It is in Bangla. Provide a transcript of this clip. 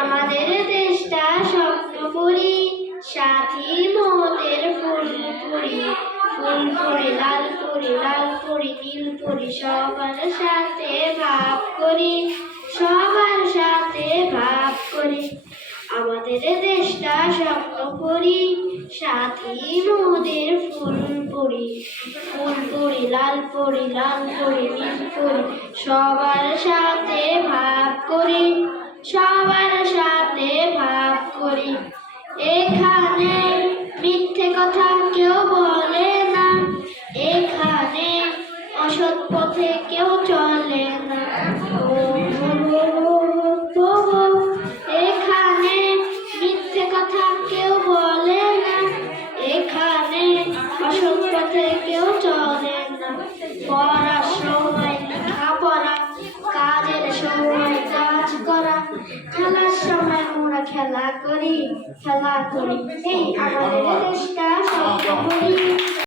আমাদের দেশটা স্বপ্নপুরী, সাথী মোদের ফুলপুরি, ফুলপুরি লালপুরি, লালপুরি নীলপুরি, সবার সাথে ভাব করি, সবার সাথে ভাব করি। আমাদের দেশটা স্বপ্নপুরী, সাথী মোদের ফুলপুরি, ফুলপুরি লালপুরি, লালপুরি নীলপুরি, সবার সাথে ভাব করি, সবার সাথে ভাব করি। এখানে মিথ্যে কথা কেউ বলে না, এখানে অসৎ পথে কেউ চলে না। এখানে মিথ্যে কথা কেউ বলে না, এখানে অসৎ পথে কেউ চলে না। পড়ার সময় লেখাপড়া, কাজের সময় কাজ করা, খেলার সময় আমরা খেলা করি, খেলা করি। এই আমাদের দেশটা স্বপ্নপুরী।